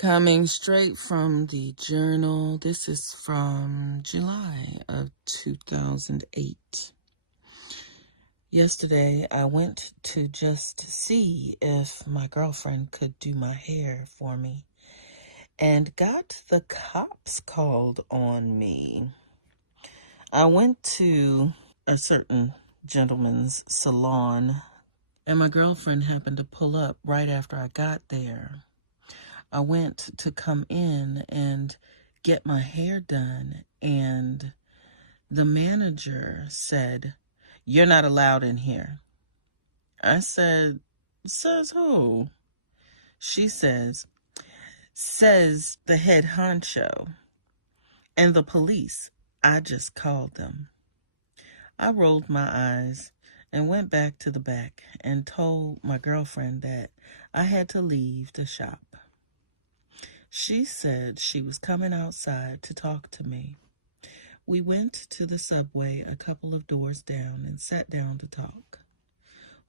Coming straight from the journal, this is from July of 2008. Yesterday, I went to just see if my girlfriend could do my hair for me and got the cops called on me. I went to a certain gentleman's salon, and my girlfriend happened to pull up right after I got there. I went to come in and get my hair done, and the manager said, "You're not allowed in here." I said, "Says who?" She says the head honcho and the police. I just called them. I rolled my eyes and went back to the back and told my girlfriend that I had to leave the shop. She said she was coming outside to talk to me. We went to the subway a couple of doors down and sat down to talk.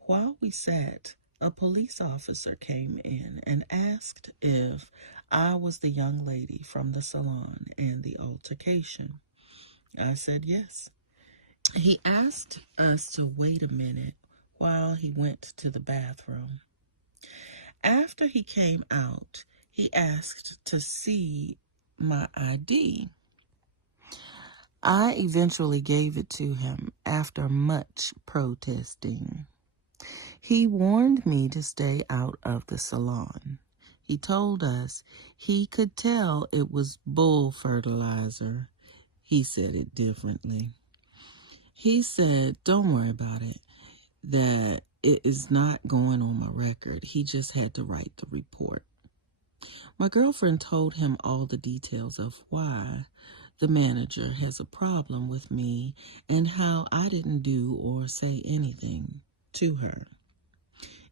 While we sat, a police officer came in and asked if I was the young lady from the salon and the altercation. I said yes. He asked us to wait a minute while he went to the bathroom. After he came out, he asked to see my ID. I eventually gave it to him after much protesting. He warned me to stay out of the salon. He told us he could tell it was bull fertilizer. He said it differently. He said, "Don't worry about it, that it is not going on my record. He just had to write the report." My girlfriend told him all the details of why the manager has a problem with me and how I didn't do or say anything to her.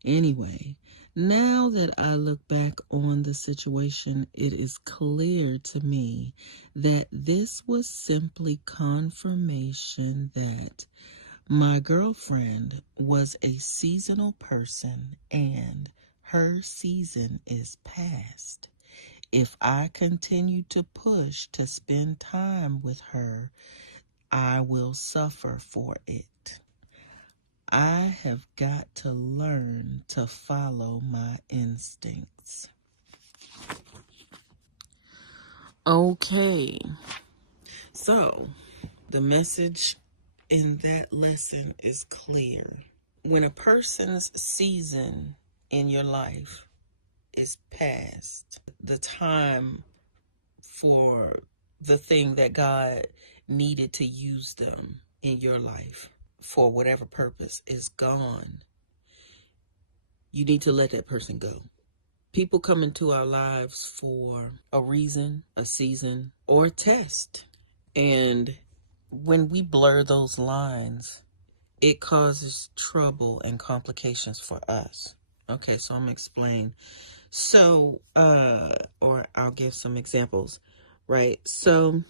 Anyway, now that I look back on the situation, it is clear to me that this was simply confirmation that my girlfriend was a seasonal person and her season is past. If I continue to push to spend time with her, I will suffer for it. I have got to learn to follow my instincts. Okay, so the message in that lesson is clear. When a person's season in your life is past, the time for the thing that God needed to use them in your life for whatever purpose is gone, you need to let that person go. People come into our lives for a reason, a season, or a test. And when we blur those lines, it causes trouble and complications for us. Okay, so I'm going to explain. So, or I'll give some examples, right? So,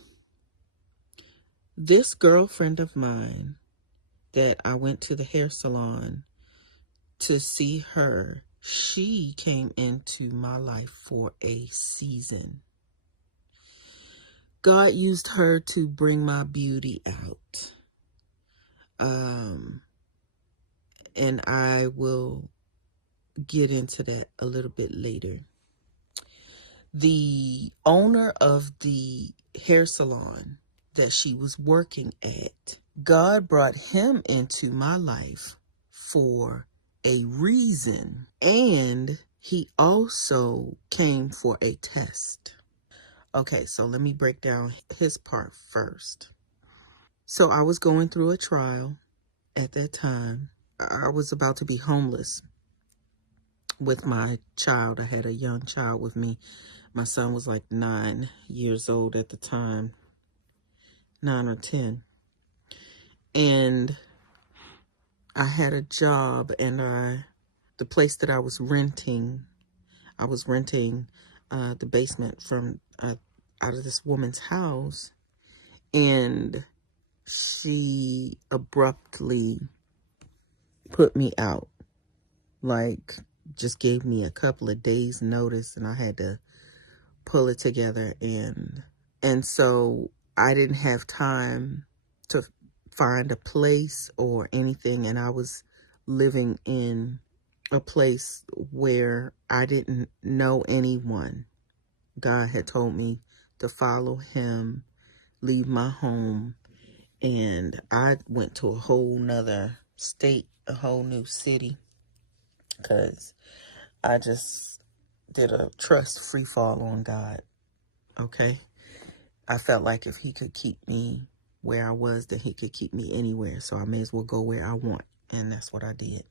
this girlfriend of mine that I went to the hair salon to see her, she came into my life for a season. God used her to bring my beauty out. And I will get into that a little bit later. The owner of the hair salon that she was working at, God brought him into my life for a reason, and he also came for a test. Okay, so let me break down his part first. So I was going through a trial at that time. I was about to be homeless with my child. I had a young child with me. My son was like 9 years old at the time, 9 or 10. And I had a job, and the place that I was renting the basement from out of this woman's house, and she abruptly put me out. Like, just gave me a couple of days notice, and I had to pull it together. And so I didn't have time to find a place or anything, and I was living in a place where I didn't know anyone. God had told me to follow him, leave my home, and I went to a whole nother state, a whole new city, because I just did a trust free fall on God. Okay, I felt like if he could keep me where I was, then he could keep me anywhere, so I may as well go where I want, and that's what I did.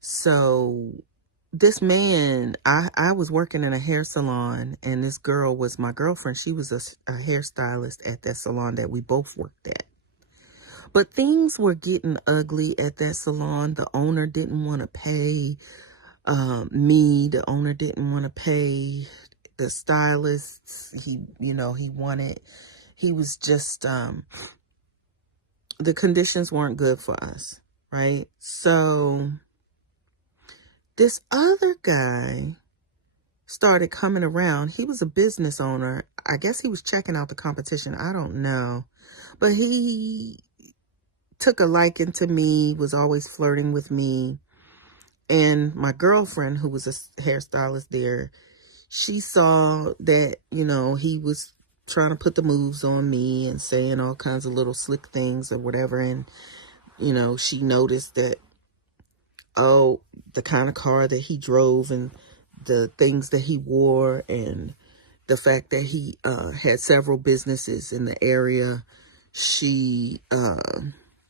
So this man, I was working in a hair salon, and this girl was my girlfriend. She was a hairstylist at that salon that we both worked at. But things were getting ugly at that salon. The owner didn't want to pay me. The owner didn't want to pay the stylists. He was just, the conditions weren't good for us, right? So this other guy started coming around. He was a business owner. I guess he was checking out the competition. I don't know. But he took a liking to me, was always flirting with me. And my girlfriend, who was a hairstylist there, she saw that, he was trying to put the moves on me and saying all kinds of little slick things or whatever. And, she noticed that, the kind of car that he drove and the things that he wore and the fact that he had several businesses in the area. She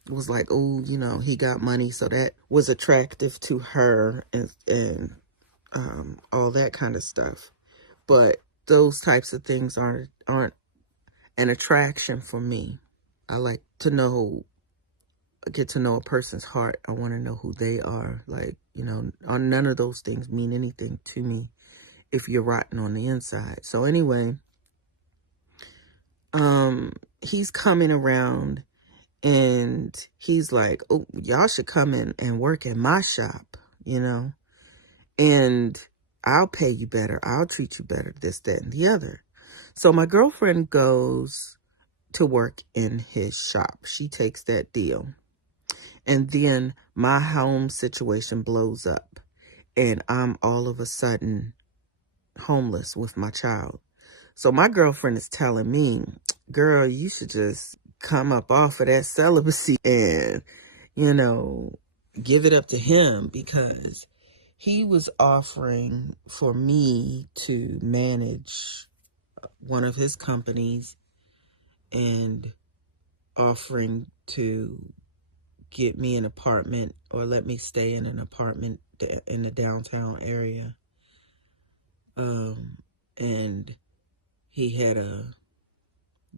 was like, oh, he got money. So that was attractive to her and all that kind of stuff. But those types of things aren't an attraction for me. I like to get to know a person's heart. I want to know who they are. Like, none of those things mean anything to me if you're rotten on the inside. So anyway, he's coming around and he's like, oh, y'all should come in and work at my shop, and I'll pay you better. I'll treat you better, this, that, and the other. So my girlfriend goes to work in his shop. She takes that deal. And then my home situation blows up and I'm all of a sudden homeless with my child. So my girlfriend is telling me, girl, you should just come up off of that celibacy and, give it up to him, because he was offering for me to manage one of his companies and offering to get me an apartment or let me stay in an apartment in the downtown area. And he had a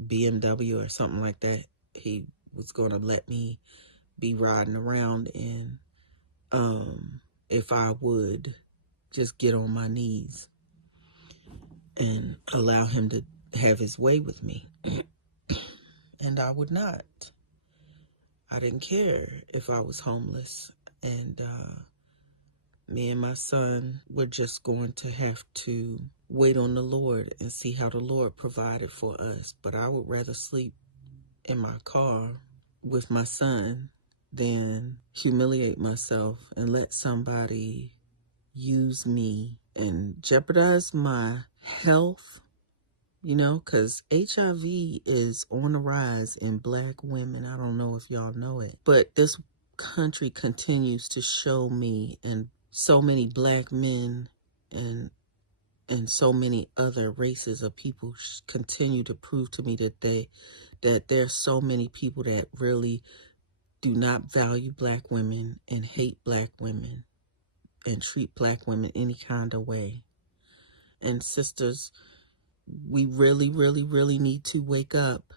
BMW or something like that. He was going to let me be riding around in, if I would just get on my knees and allow him to have his way with me. And I would not. I didn't care if I was homeless. And me and my son were just going to have to wait on the Lord and see how the Lord provided for us. But I would rather sleep in my car with my son than humiliate myself and let somebody use me and jeopardize my health, because HIV is on the rise in Black women. I don't know if y'all know it, but this country continues to show me, and so many Black men and so many other races of people continue to prove to me that there's so many people that really do not value Black women and hate Black women and treat Black women any kind of way. And sisters, we really, really, really need to wake up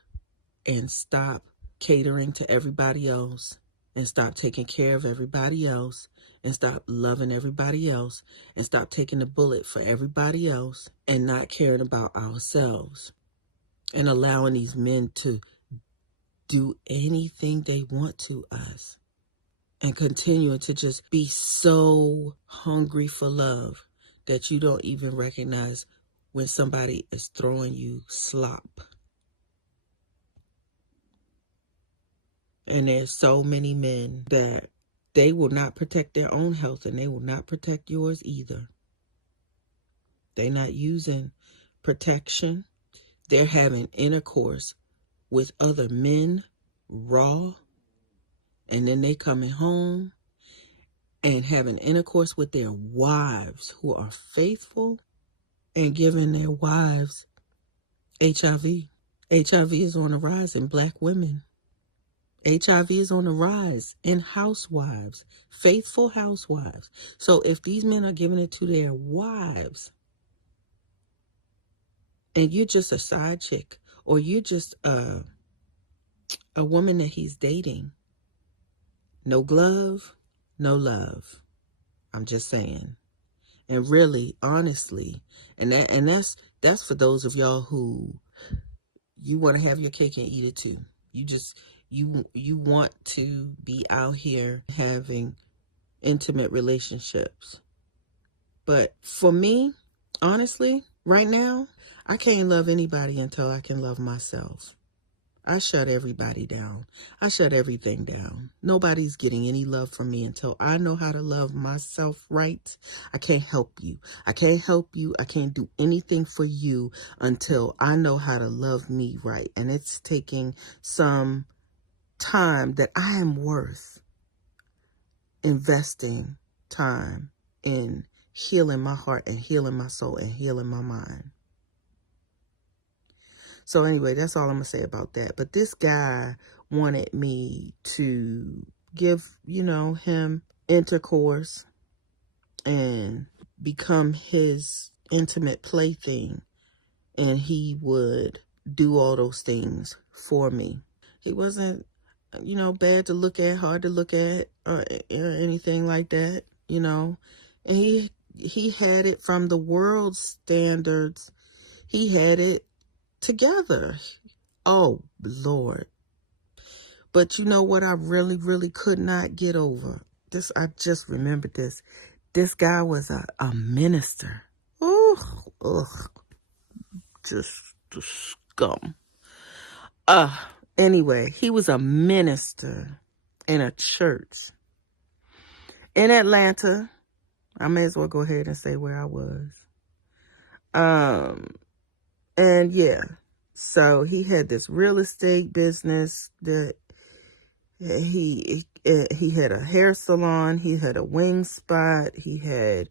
and stop catering to everybody else and stop taking care of everybody else and stop loving everybody else and stop taking the bullet for everybody else and not caring about ourselves and allowing these men to do anything they want to us and continuing to just be so hungry for love that you don't even recognize when somebody is throwing you slop. And there's so many men that they will not protect their own health, and they will not protect yours either. They're not using protection. They're having intercourse with other men raw, and then they coming home and having intercourse with their wives who are faithful and giving their wives HIV. HIV is on the rise in black women. HIV is on the rise in housewives, faithful housewives. So if these men are giving it to their wives, and you're just a side chick, or you're just a woman that he's dating, no glove, no love. I'm just saying. And really, honestly, that's for those of y'all who you want to have your cake and eat it too. You want to be out here having intimate relationships. But for me, honestly, right now, I can't love anybody until I can love myself. I shut everybody down. I shut everything down. Nobody's getting any love from me until I know how to love myself right. I can't help you. I can't help you. I can't do anything for you until I know how to love me right. And it's taking some time that I am worth investing time in healing my heart and healing my soul and healing my mind. So anyway, that's all I'm going to say about that. But this guy wanted me to give, him intercourse and become his intimate plaything. And he would do all those things for me. He wasn't, bad to look at, hard to look at, or anything like that, And he had it from the world's standards. He had it together. Oh, Lord. But you know what I really, really could not get over? I just remembered this. This guy was a minister. Ugh. Just the scum. Anyway, he was a minister in a church in Atlanta. I may as well go ahead and say where I was. And yeah, so he had this real estate business that he had a hair salon, he had a wing spot, he had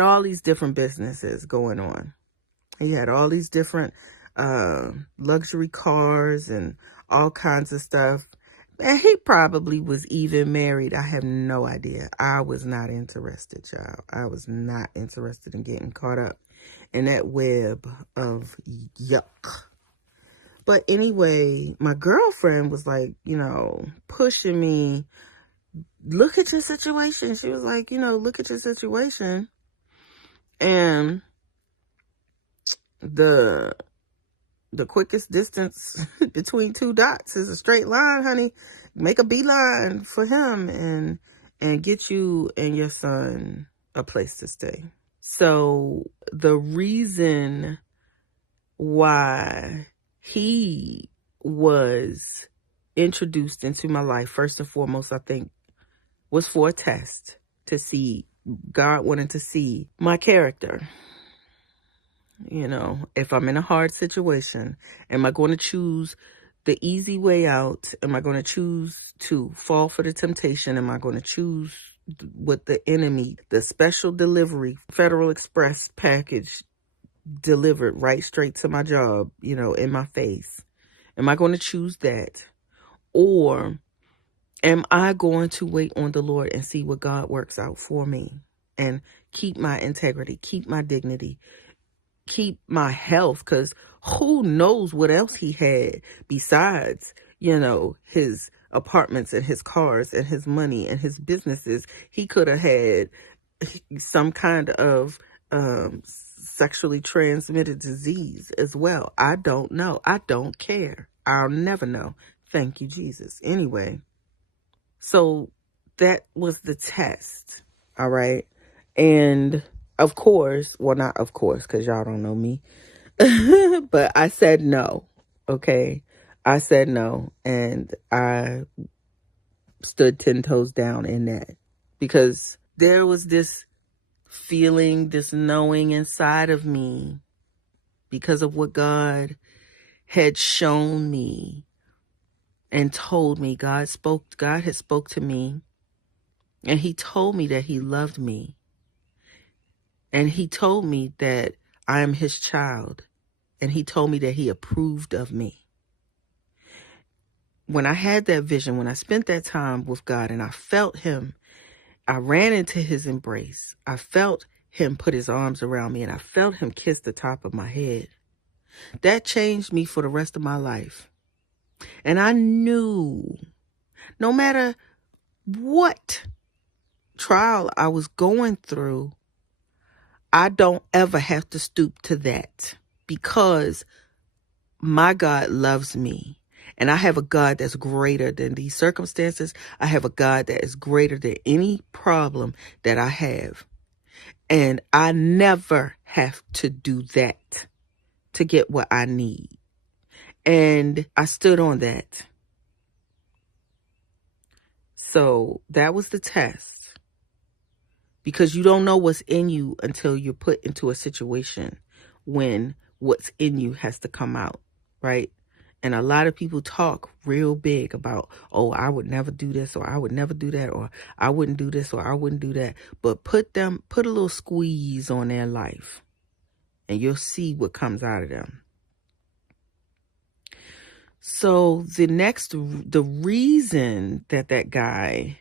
all these different businesses going on. He had all these different luxury cars and all kinds of stuff. And he probably was even married. I have no idea. I was not interested, child. I was not interested in getting caught up in that web of yuck. But anyway, my girlfriend was like, pushing me. Look at your situation. She was like, look at your situation. And the quickest distance between two dots is a straight line, honey. Make a beeline for him and get you and your son a place to stay. So the reason why he was introduced into my life, first and foremost, I think, was for a test to see. God wanted to see my character. If I'm in a hard situation, am I going to choose the easy way out? Am I going to choose to fall for the temptation? Am I going to choose what the enemy, the special delivery, Federal Express package delivered right straight to my job, in my face? Am I going to choose that? Or am I going to wait on the Lord and see what God works out for me and keep my integrity, keep my dignity, keep my health? Because who knows what else he had besides, his apartments and his cars and his money and his businesses. He could have had some kind of sexually transmitted disease as well. I don't know. I don't care. I'll never know. Thank you, Jesus. Anyway, so that was the test. All right. And of course, well, not of course, because y'all don't know me, but I said no. Okay. I said no. And I stood 10 toes down in that, because there was this feeling, this knowing inside of me, because of what God had shown me and told me. God had spoke to me, and he told me that he loved me. And he told me that I am his child. And he told me that he approved of me. When I had that vision, when I spent that time with God and I felt him, I ran into his embrace. I felt him put his arms around me, and I felt him kiss the top of my head. That changed me for the rest of my life. And I knew no matter what trial I was going through, I don't ever have to stoop to that, because my God loves me. And I have a God that's greater than these circumstances. I have a God that is greater than any problem that I have. And I never have to do that to get what I need. And I stood on that. So that was the test. Because you don't know what's in you until you're put into a situation when what's in you has to come out, right? And a lot of people talk real big about, oh, I would never do this, or I would never do that, or I wouldn't do this, or I wouldn't do that. But put a little squeeze on their life, and you'll see what comes out of them. So the reason that guy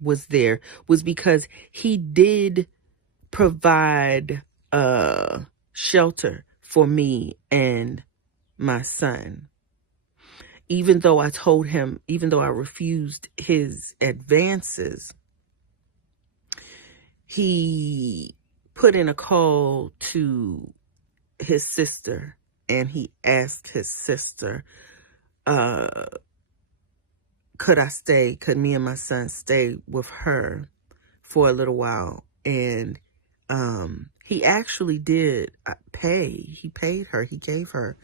was there was because he did provide shelter for me and my son. Even though I refused his advances, he put in a call to his sister, and he asked his sister, could me and my son stay with her for a little while? And he actually did he paid her. He gave her,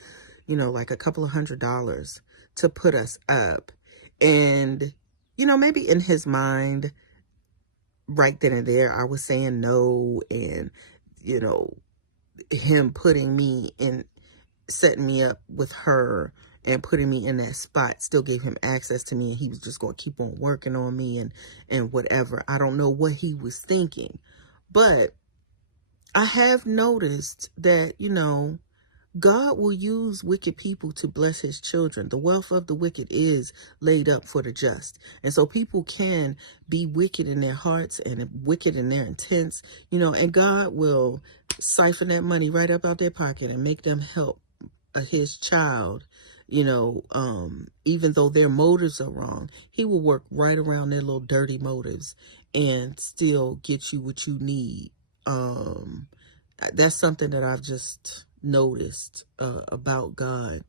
like a couple of $100 to put us up. And, maybe in his mind, right then and there, I was saying no. And, him setting me up with her and putting me in that spot still gave him access to me. And he was just going to keep on working on me and whatever. I don't know what he was thinking. But I have noticed that, God will use wicked people to bless his children. The wealth of the wicked is laid up for the just. And so people can be wicked in their hearts and wicked in their intents, and God will siphon that money right up out their pocket and make them help his child, even though their motives are wrong. He will work right around their little dirty motives and still get you what you need. That's something that I've just noticed about God.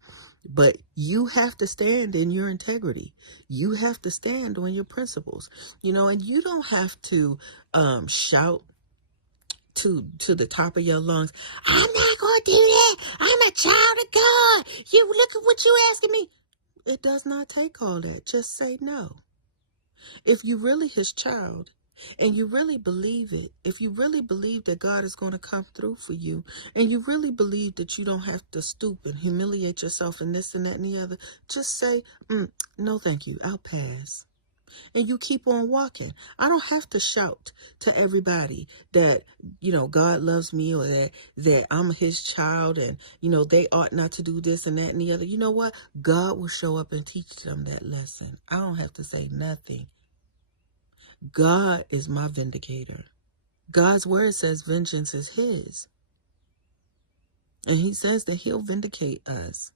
But you have to stand in your integrity. You have to stand on your principles, and you don't have to shout to the top of your lungs, I'm not going to do that. I'm a child of God. You look at what you asking me. It does not take all that. Just say no. If you're really his child, and you really believe it, if you really believe that God is going to come through for you, and you really believe that you don't have to stoop and humiliate yourself and this and that and the other, just say, no, thank you. I'll pass. And you keep on walking. I don't have to shout to everybody that, God loves me, or that I'm his child, and, they ought not to do this and that and the other. You know what? God will show up and teach them that lesson. I don't have to say nothing. God is my vindicator. God's word says vengeance is his. And he says that he'll vindicate us,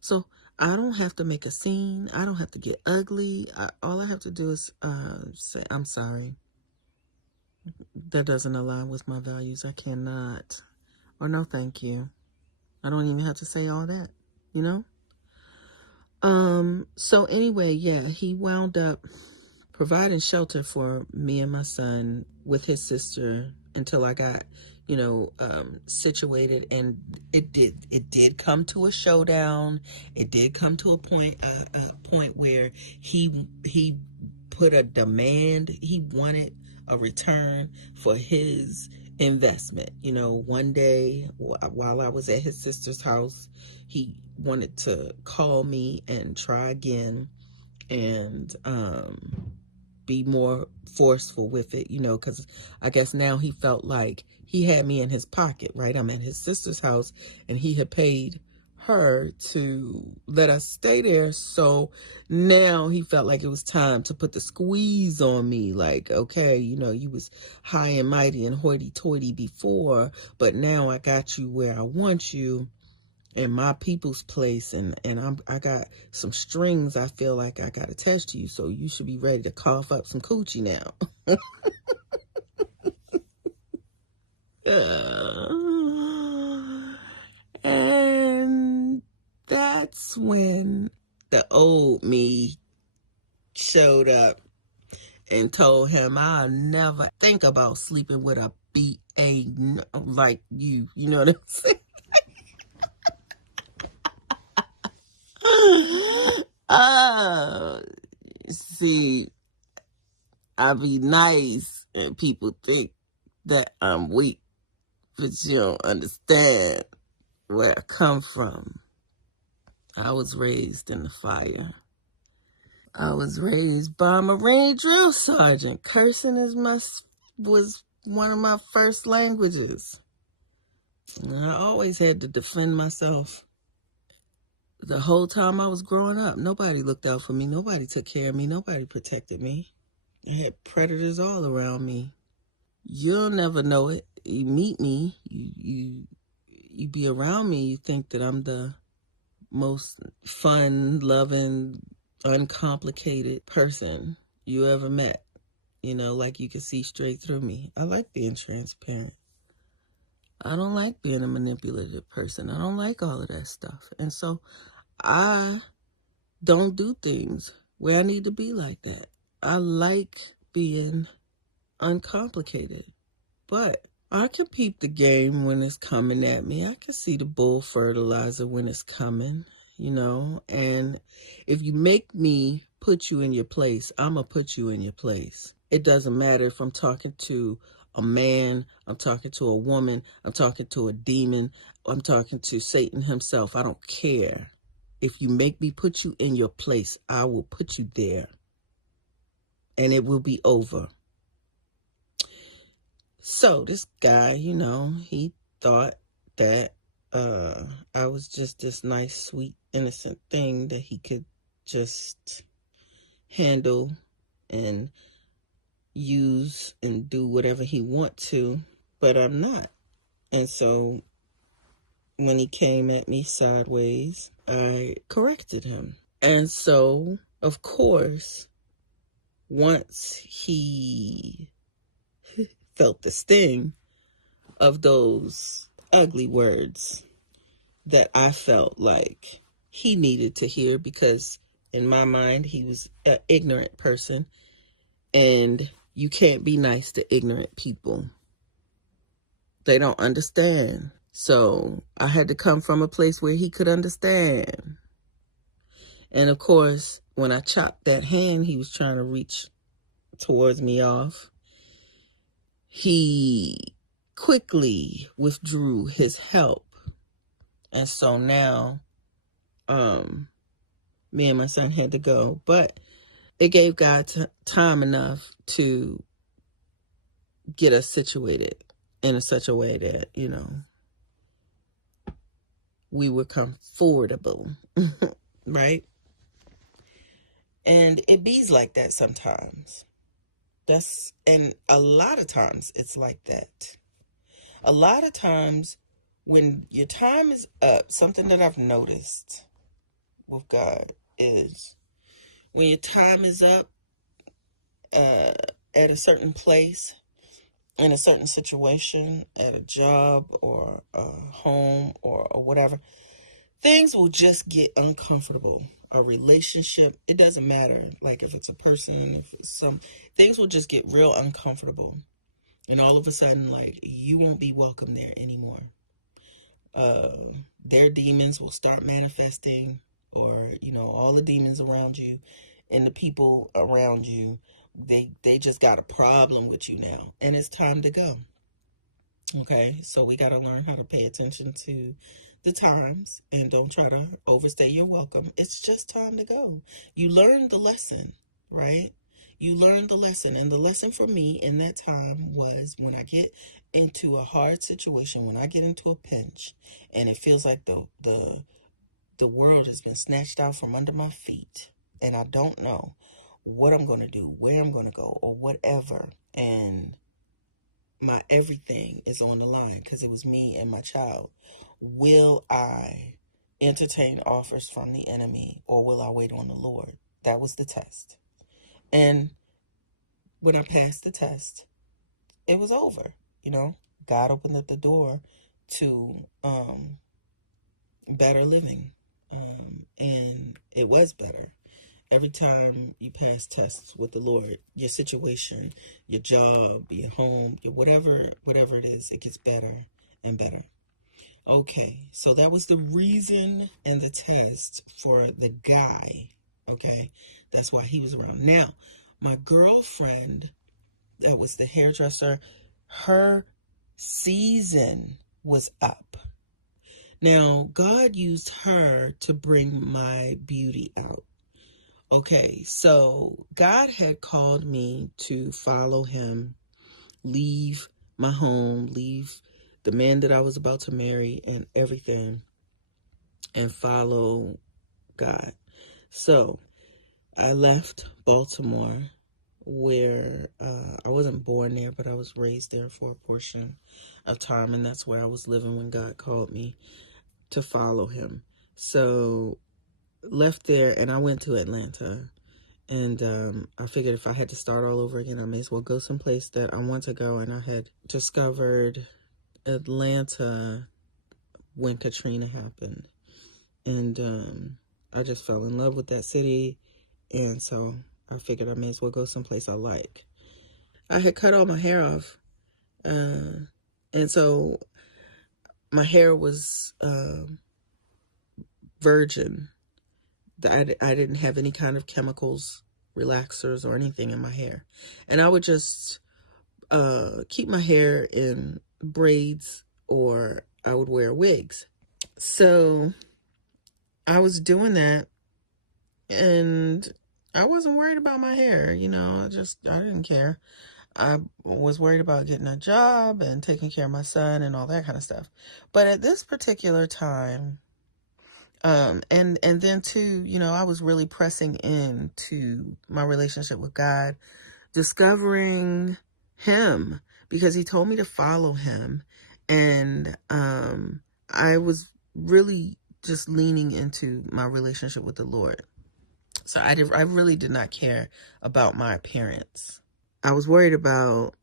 So I don't have to make a scene. I don't have to get ugly. All I have to do is say, I'm sorry. That doesn't align with my values. I cannot. Or no, thank you. I don't even have to say all that, So anyway, yeah, he wound up providing shelter for me and my son with his sister until I got, situated. And it did come to a showdown. It did come to a point where he put a demand. He wanted a return for his investment. One day while I was at his sister's house, he wanted to call me and try again, and be more forceful with it, because I guess now he felt like he had me in his pocket, right? I'm at his sister's house, and he had paid her to let us stay there. So now he felt like it was time to put the squeeze on me. Like, okay, you was high and mighty and hoity-toity before, but now I got you where I want you, in my people's place, and I got some strings I feel like I got attached to you, so you should be ready to cough up some coochie now. And that's when the old me showed up and told him I'll never think about sleeping with a BA like you. You know what I'm saying? See, I be nice and people think that I'm weak, but you don't understand where I come from. I was raised in the fire. I was raised by a Marine drill sergeant. Cursing was one of my first languages. And I always had to defend myself. The whole time I was growing up, nobody looked out for me. Nobody took care of me. Nobody protected me. I had predators all around me. You'll never know it. You meet me, you be around me, you think that I'm the most fun, loving, uncomplicated person you ever met. Like you can see straight through me. I like being transparent. I don't like being a manipulative person. I don't like all of that stuff. And so I don't do things where I need to be like that. I like being uncomplicated. But I can peep the game when it's coming at me. I can see the bull fertilizer when it's coming, And if you make me put you in your place, I'm going to put you in your place. It doesn't matter if I'm talking to a man, I'm talking to a woman, I'm talking to a demon, I'm talking to Satan himself. I don't care. If you make me put you in your place, I will put you there. And it will be over. So this guy, he thought that I was just this nice, sweet, innocent thing that he could just handle and use and do whatever he want to, but I'm not. And so when he came at me sideways, I corrected him. And so, of course, once he felt the sting of those ugly words that I felt like he needed to hear, because in my mind, he was an ignorant person, and you can't be nice to ignorant people. They don't understand. So I had to come from a place where he could understand. And of course, when I chopped that hand he was trying to reach towards me off, he quickly withdrew his help. And so now, me and my son had to go. But it gave God time enough to get us situated in such a way that, we were comfortable, right? And it bees like that sometimes. And a lot of times it's like that. A lot of times when your time is up, something that I've noticed with God is when your time is up at a certain place, in a certain situation, at a job or a home or whatever, things will just get uncomfortable. A relationship, it doesn't matter. Like if it's a person, if it's things will just get real uncomfortable. And all of a sudden, like, you won't be welcome there anymore. Their demons will start manifesting, or, all the demons around you and the people around you, they just got a problem with you now, and it's time to go. Okay, so we got to learn how to pay attention to the times and don't try to overstay your welcome. It's just time to go. You learned the lesson, right? You learned the lesson. And the lesson for me in that time was, when I get into a hard situation, when I get into a pinch, and it feels like the world has been snatched out from under my feet, and I don't know what I'm going to do, where I'm going to go, or whatever. And my everything is on the line because it was me and my child. Will I entertain offers from the enemy, or will I wait on the Lord? That was the test. And when I passed the test, it was over. God opened up the door to better living. And it was better. Every time you pass tests with the Lord, your situation, your job, your home, your whatever it is, it gets better and better. Okay, so that was the reason and the test for the guy. Okay, that's why he was around. Now, my girlfriend, that was the hairdresser, her season was up. Now, God used her to bring my beauty out. Okay, so God had called me to follow him, leave my home, leave the man that I was about to marry and everything, and follow God. So I left Baltimore, where I wasn't born there, but I was raised there for a portion of time, and that's where I was living when God called me to follow him. So left there, and I went to Atlanta, and I figured if I had to start all over again, I may as well go someplace that I want to go. And I had discovered Atlanta when Katrina happened, and I just fell in love with that city, and so I figured I may as well go someplace I like. I had cut all my hair off, and so my hair was virgin. I didn't have any kind of chemicals, relaxers, or anything in my hair. And I would just keep my hair in braids, or I would wear wigs. So I was doing that, and I wasn't worried about my hair. I didn't care. I was worried about getting a job and taking care of my son and all that kind of stuff. But at this particular time, and then too, I was really pressing into my relationship with God, discovering him, because he told me to follow him. And I was really just leaning into my relationship with the Lord. So I really did not care about my appearance. I was worried about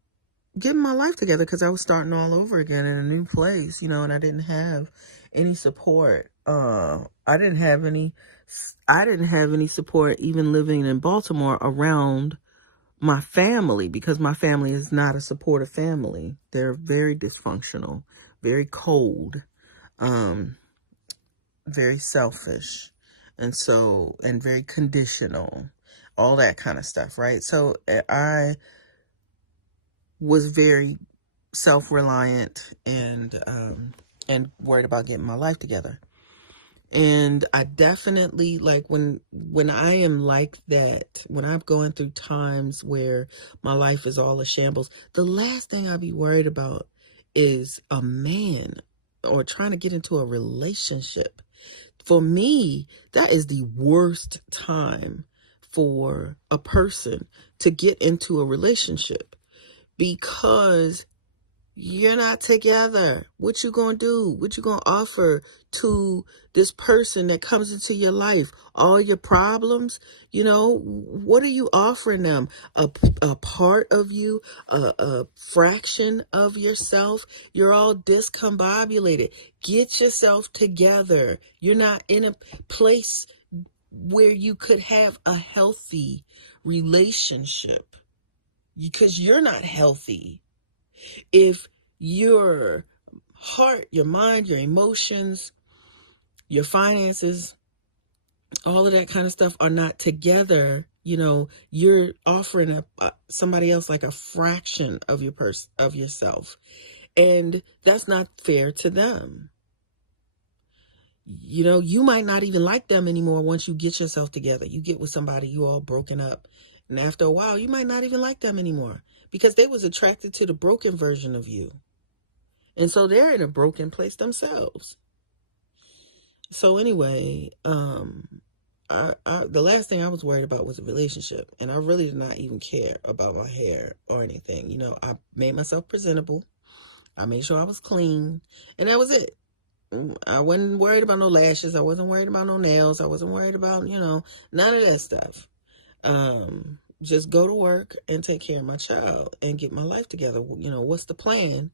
getting my life together because I was starting all over again in a new place, and I didn't have any support. I didn't have any support even living in Baltimore around my family, because my family is not a supportive family. They're very dysfunctional, very cold, very selfish, and very conditional, all that kind of stuff, right? So I was very self-reliant and worried about getting my life together. And I definitely, like, when I am like that, when I'm going through times where my life is all a shambles, the last thing I'd be worried about is a man or trying to get into a relationship. For me, that is the worst time for a person to get into a relationship, because you're not together. What you gonna do? What you gonna offer to this person that comes into your life? All your problems, what are you offering them? A part of you, a fraction of yourself? You're all discombobulated. Get yourself together. You're not in a place where you could have a healthy relationship, because you're not healthy. If your heart, your mind, your emotions, your finances, all of that kind of stuff are not together, you're offering somebody else like a fraction of of yourself. And that's not fair to them. You might not even like them anymore once you get yourself together. You get with somebody, you all broken up. And after a while, you might not even like them anymore because they was attracted to the broken version of you. And so they're in a broken place themselves. So anyway, the last thing I was worried about was a relationship. And I really did not even care about my hair or anything. I made myself presentable. I made sure I was clean. And that was it. I wasn't worried about no lashes. I wasn't worried about no nails. I wasn't worried about, none of that stuff. Just go to work and take care of my child and get my life together. What's the plan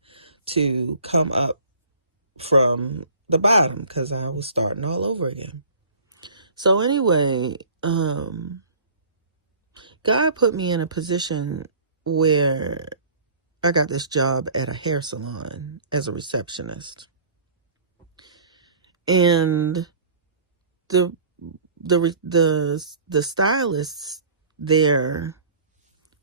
to come up from the bottom? Because I was starting all over again. So anyway, God put me in a position where I got this job at a hair salon as a receptionist. And the stylists there,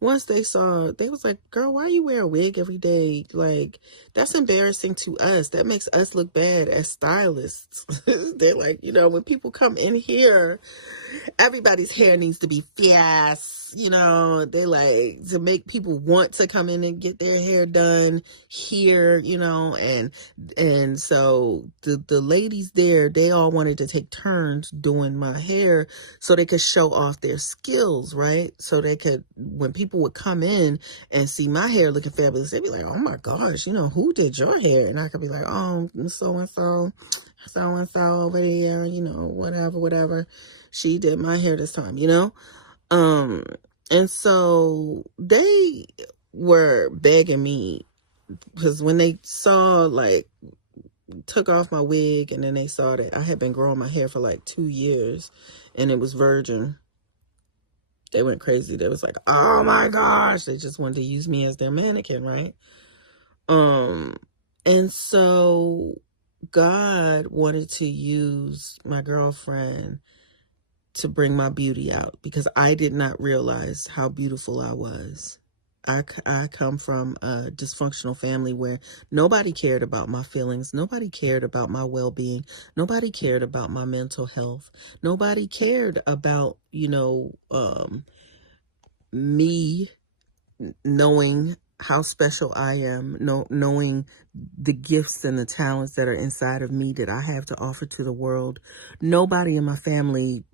once they saw, they was like, girl, why you wear a wig every day? Like, that's embarrassing to us. That makes us look bad as stylists. They're like, when people come in here, everybody's hair needs to be fierce. They like to make people want to come in and get their hair done here, and so the ladies there, they all wanted to take turns doing my hair so they could show off their skills, right? So they could, when people would come in and see my hair looking fabulous, they'd be like, oh my gosh, who did your hair? And I could be like, oh, so-and-so over there, whatever. She did my hair this time, and so they were begging me, because when they saw, took off my wig, and then they saw that I had been growing my hair for 2 years and it was virgin, they went crazy. They was like, oh my gosh, they just wanted to use me as their mannequin, right? And so God wanted to use my girlfriend to bring my beauty out, because I did not realize how beautiful I was. I come from a dysfunctional family where nobody cared about my feelings. Nobody cared about my well-being. Nobody cared about my mental health. Nobody cared about, me knowing how special I am, knowing the gifts and the talents that are inside of me that I have to offer to the world. Nobody in my family,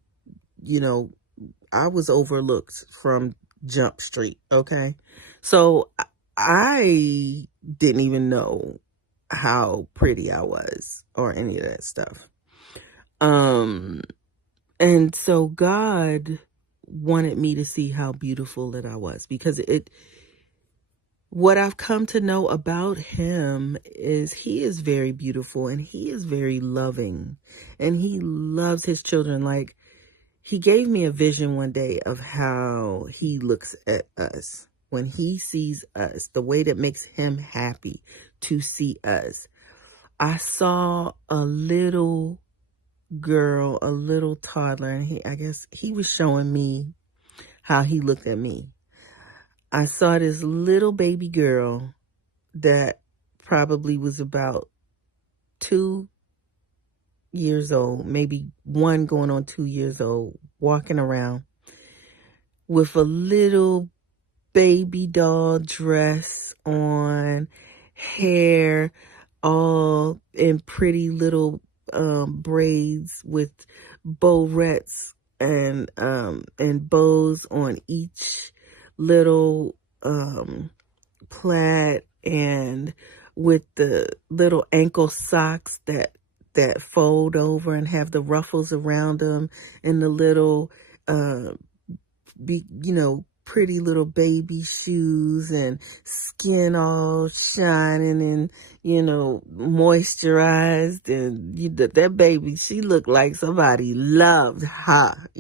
I was overlooked from Jump Street, okay? So I didn't even know how pretty I was or any of that stuff. And so God wanted me to see how beautiful that I was, because what I've come to know about him is he is very beautiful and he is very loving and he loves his children. Like, he gave me a vision one day of how he looks at us when he sees us, the way that makes him happy to see us. I saw a little girl, a little toddler, and I guess he was showing me how he looked at me. I saw this little baby girl that probably was about 2 years old, maybe 1 going on 2 years old, walking around with a little baby doll dress on, hair all in pretty little braids with bowerettes and bows on each little plaid, and with the little ankle socks that fold over and have the ruffles around them, and the little pretty little baby shoes, and skin all shining and moisturized, and that baby, she looked like somebody loved her,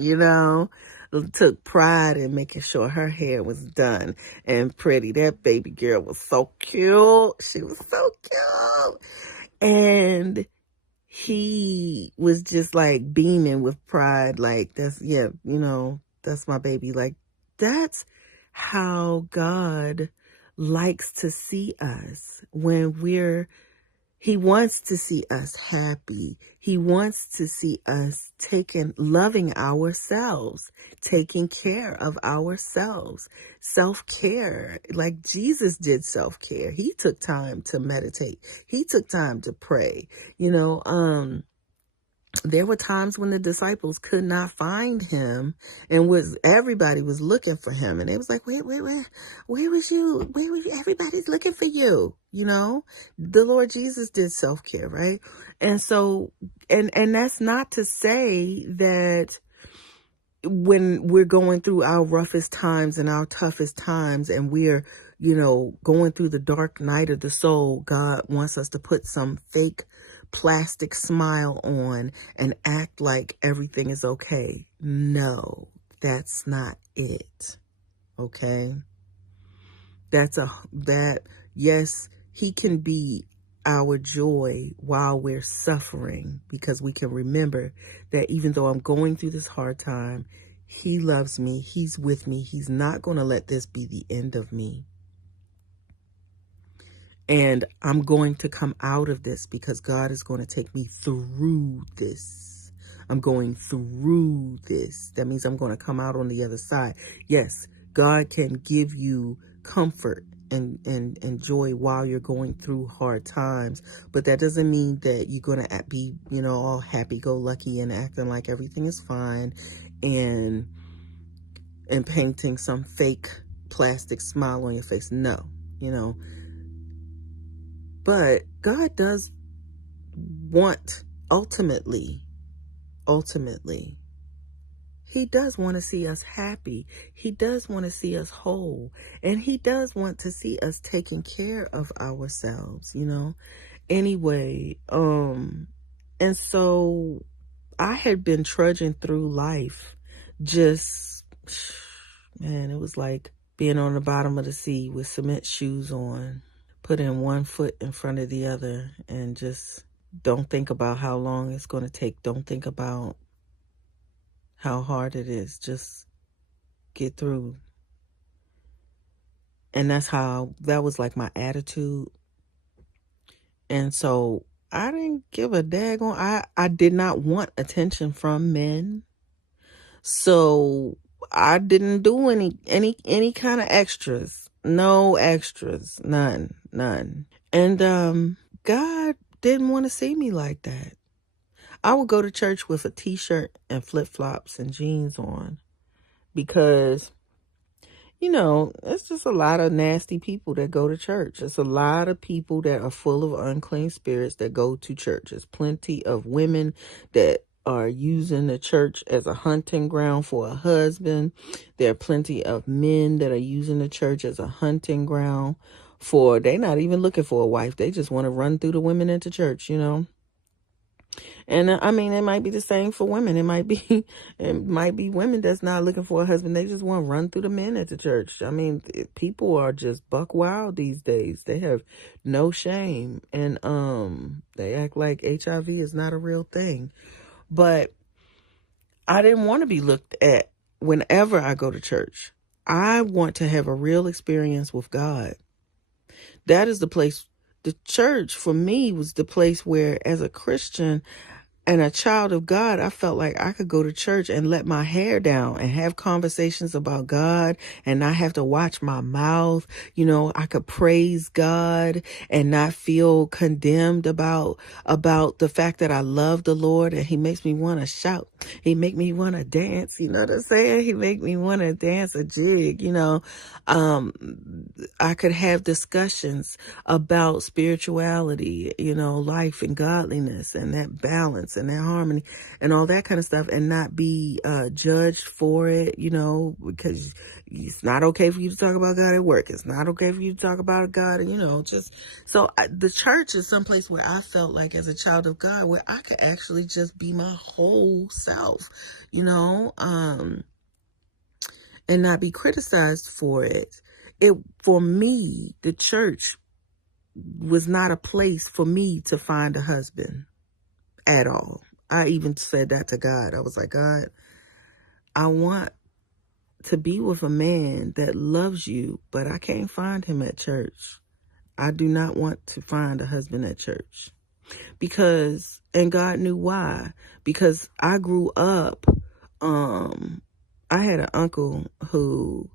took pride in making sure her hair was done and pretty. That baby girl was so cute. She was so cute. And he was just like beaming with pride. Like, that's, yeah, that's my baby. Like, that's how God likes to see us when he wants to see us happy. He wants to see us loving ourselves, taking care of ourselves, self-care. Like Jesus did self-care. He took time to meditate. He took time to pray. There were times when the disciples could not find him, and everybody was looking for him, and they was like, wait, where was you? Where was you? Everybody's looking for you. The Lord Jesus did self-care, right? And so, and that's not to say that when we're going through our roughest times and our toughest times, and we're, going through the dark night of the soul, God wants us to put some fake plastic smile on and act like everything is okay. No, that's not it. Okay? Yes, he can be our joy while we're suffering, because we can remember that even though I'm going through this hard time, he loves me. He's with me. He's not going to let this be the end of me. And I'm going to come out of this because God is going to take me through this. I'm going through this. That means I'm going to come out on the other side. Yes, God can give you comfort and joy while you're going through hard times. But that doesn't mean that you're going to be, all happy-go-lucky and acting like everything is fine and painting some fake plastic smile on your face. No, But God does want, ultimately, he does want to see us happy. He does want to see us whole. And he does want to see us taking care of ourselves, Anyway, and so I had been trudging through life, just, man, it was like being on the bottom of the sea with cement shoes on. Putting one foot in front of the other, and just don't think about how long it's going to take. Don't think about how hard it is. Just get through. And that was like my attitude. And so I didn't give a daggone. I did not want attention from men. So I didn't do any kind of extras. No extras. None. And God didn't want to see me like that. I would go to church with a t-shirt and flip-flops and jeans on because, it's just a lot of nasty people that go to church. It's a lot of people that are full of unclean spirits that go to church. There's plenty of women that are using the church as a hunting ground for a husband. There are plenty of men that are using the church as a hunting ground they're not even looking for a wife. They just want to run through the women into church, And I mean, it might be the same for women. It might be women that's not looking for a husband. They just want to run through the men at the church. I mean, people are just buck wild these days. They have no shame, and they act like HIV is not a real thing. But I didn't want to be looked at whenever I go to church. I want to have a real experience with God. That is the place. The church for me was the place where, as a Christian and a child of God, I felt like I could go to church and let my hair down and have conversations about God and not have to watch my mouth. I could praise God and not feel condemned about the fact that I love the Lord and he makes me want to shout. He make me want to dance. You know what I'm saying? He make me want to dance a jig, I could have discussions about spirituality, life and godliness and that balance and that harmony and all that kind of stuff, and not be judged for it, because it's not okay for you to talk about God at work. It's not okay for you to talk about God, the church is someplace where I felt like, as a child of God, where I could actually just be my whole self, and not be criticized for it. For me, the church was not a place for me to find a husband at all. I even said that to God. I was like, God, I want to be with a man that loves you, but I can't find him at church. I do not want to find a husband at church. And God knew why. Because I grew up, I had an uncle who,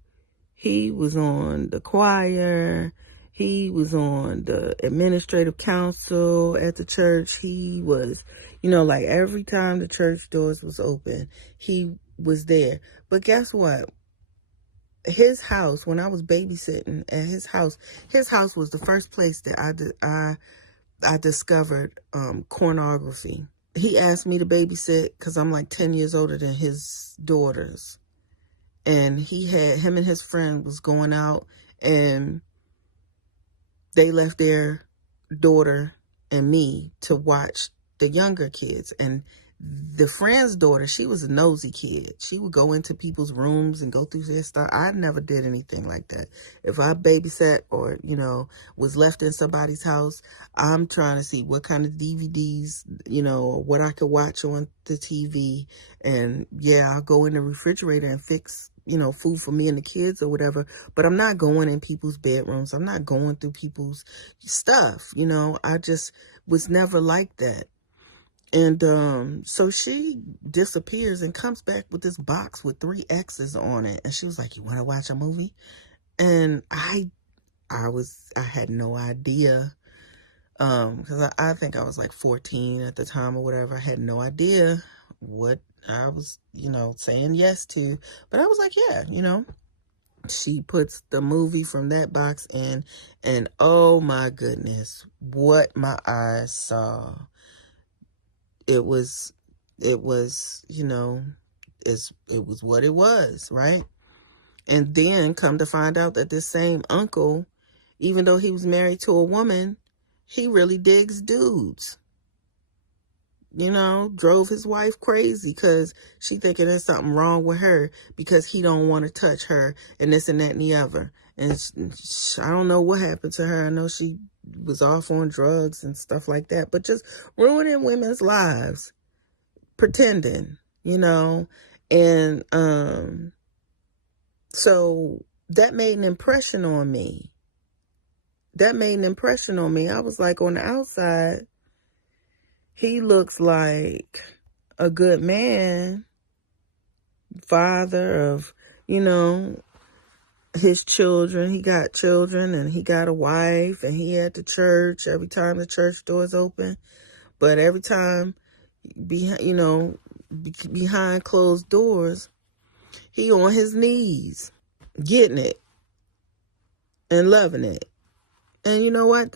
he was on the choir, he was on the administrative council at the church. He was, like every time the church doors was open, he was there. But guess what? His house, when I was babysitting at his house was the first place that I discovered pornography. He asked me to babysit because I'm like 10 years older than his daughters. And him and his friend was going out, and they left their daughter and me to watch the younger kids. And the friend's daughter, she was a nosy kid. She would go into people's rooms and go through their stuff. I never did anything like that. If I babysat or, was left in somebody's house, I'm trying to see what kind of DVDs, what I could watch on the TV. And yeah, I'll go in the refrigerator and fix, food for me and the kids or whatever. But I'm not going in people's bedrooms. I'm not going through people's stuff. I just was never like that. And so she disappears and comes back with this box with 3 X's on it. And she was like, you want to watch a movie? And I had no idea. Because I think I was like 14 at the time or whatever. I had no idea what I was, saying yes to. But I was like, yeah, She puts the movie from that box in. And oh my goodness, what my eyes saw. It was, it was what it was, right? And then come to find out that this same uncle, even though he was married to a woman, he really digs dudes. Drove his wife crazy because she thinking there's something wrong with her because he don't want to touch her and this and that and the other. And I don't know what happened to her. I know she was off on drugs and stuff like that, but just ruining women's lives, pretending, and so that made an impression on me. I was like, on the outside, he looks like a good man, father of, his children. He got children and he got a wife and he at the church every time the church doors open. But every time, behind closed doors, he on his knees, getting it and loving it. And you know what?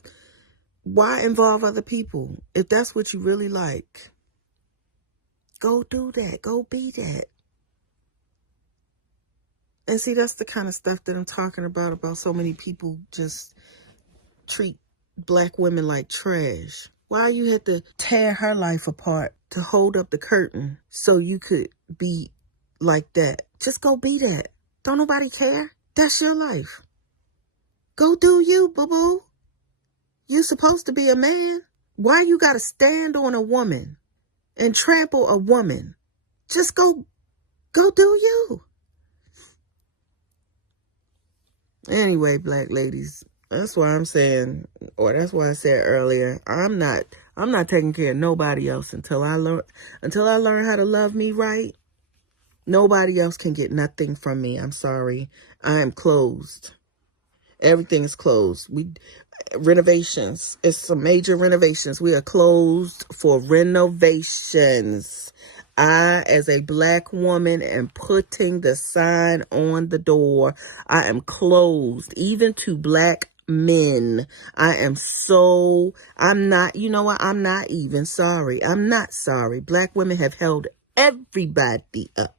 Why involve other people? If that's what you really like, go do that. Go be that. And see, that's the kind of stuff that I'm talking about so many people just treat black women like trash. Why you had to tear her life apart to hold up the curtain so you could be like that? Just go be that. Don't nobody care. That's your life. Go do you, boo-boo. You supposed to be a man. Why you gotta stand on a woman and trample a woman? Just go do you. Anyway, black ladies, that's why I'm saying, or that's why I said earlier, I'm not taking care of nobody else until I learn how to love me right. Nobody else can get nothing from me. I'm sorry. I am closed. Everything is closed. Renovations. It's some major renovations. We are closed for renovations. I, as a black woman, am putting the sign on the door. I am closed, even to black men. I'm not, I'm not even sorry. I'm not sorry. Black women have held everybody up.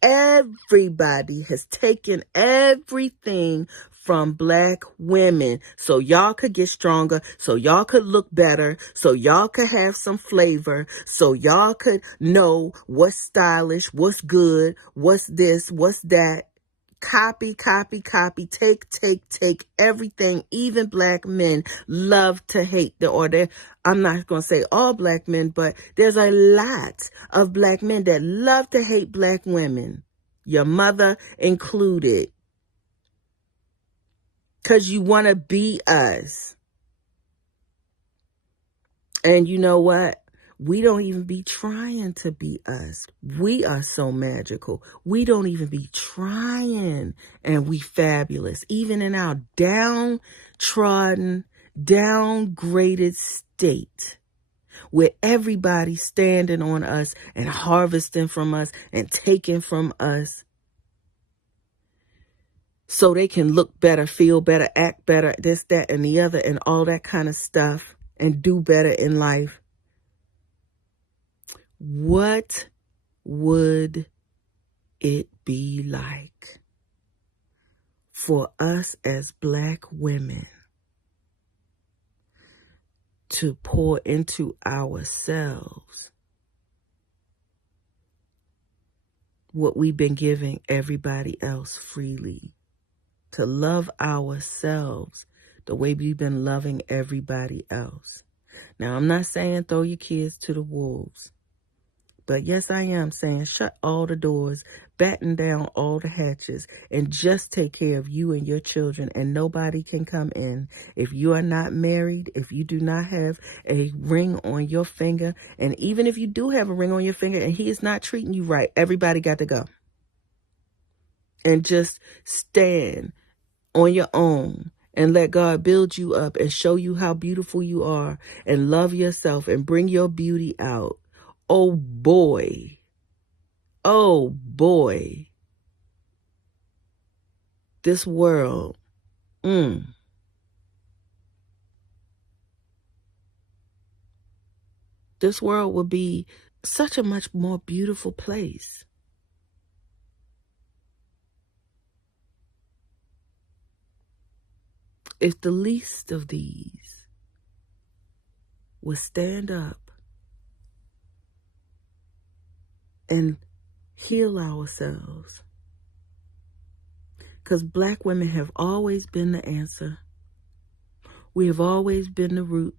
Everybody has taken everything from black women so y'all could get stronger, so y'all could look better, so y'all could have some flavor, so y'all could know what's stylish, what's good, what's this, what's that. Copy, copy, copy, take everything. Even black men love to hate I'm not going to say all black men, but there's a lot of black men that love to hate black women. Your mother included. Because you want to be us. And you know what? We don't even be trying to be us. We are so magical. We don't even be trying. And we fabulous. Even in our downtrodden, downgraded state. Where everybody's standing on us and harvesting from us and taking from us. So they can look better, feel better, act better, this, that, and the other, and all that kind of stuff. And do better in life. What would it be like for us as black women to pour into ourselves what we've been giving everybody else freely? To love ourselves the way we've been loving everybody else. Now, I'm not saying throw your kids to the wolves. But yes, I am saying shut all the doors, batten down all the hatches, and just take care of you and your children, and nobody can come in. If you are not married, if you do not have a ring on your finger, and even if you do have a ring on your finger and he is not treating you right, everybody got to go. And just stand on your own and let God build you up and show you how beautiful you are and love yourself and bring your beauty out. Oh boy. Oh boy. This world. This world would be such a much more beautiful place. If the least of these would stand up and heal ourselves. Because black women have always been the answer. We have always been the root.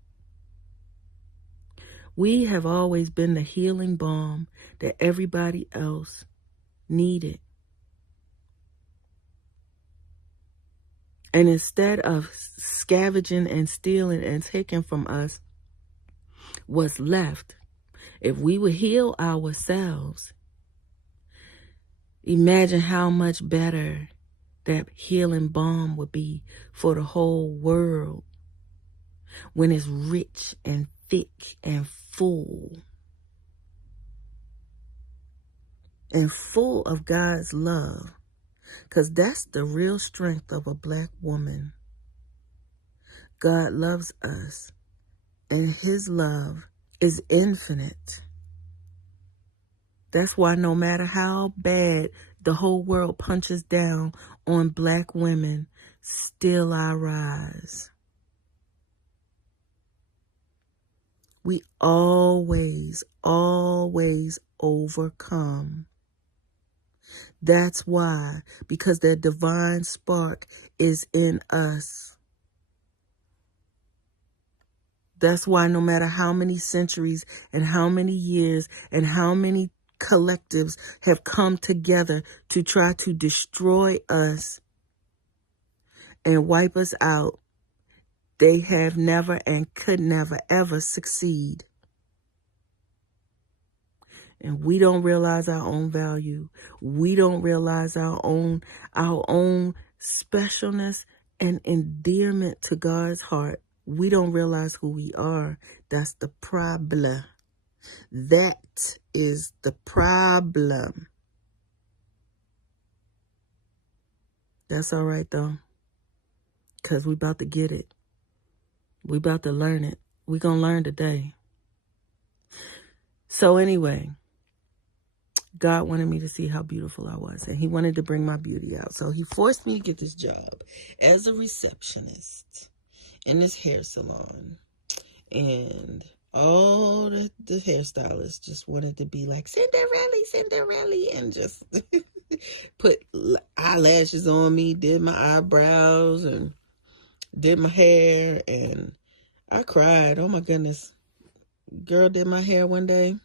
We have always been the healing balm that everybody else needed. And instead of scavenging and stealing and taking from us what's left, if we would heal ourselves, imagine how much better that healing balm would be for the whole world when it's rich and thick and full of God's love. Because that's the real strength of a black woman. God loves us, and his love is infinite. That's why no matter how bad the whole world punches down on black women, still I rise. We always overcome. That's why, because that divine spark is in us. That's why no matter how many centuries and how many years and how many collectives have come together to try to destroy us and wipe us out, they have never and could never ever succeed. And we don't realize our own value. We don't realize our own specialness and endearment to God's heart. We don't realize who we are. That's the problem. That is the problem. That's all right, though. Because we about to get it. We about to learn it. We going to learn today. So anyway, God wanted me to see how beautiful I was, and he wanted to bring my beauty out. So he forced me to get this job as a receptionist in this hair salon. And all the hairstylists just wanted to be like, Cinderella, and just Put eyelashes on me, did my eyebrows, and did my hair, and I cried. Oh my goodness. Girl did my hair one day.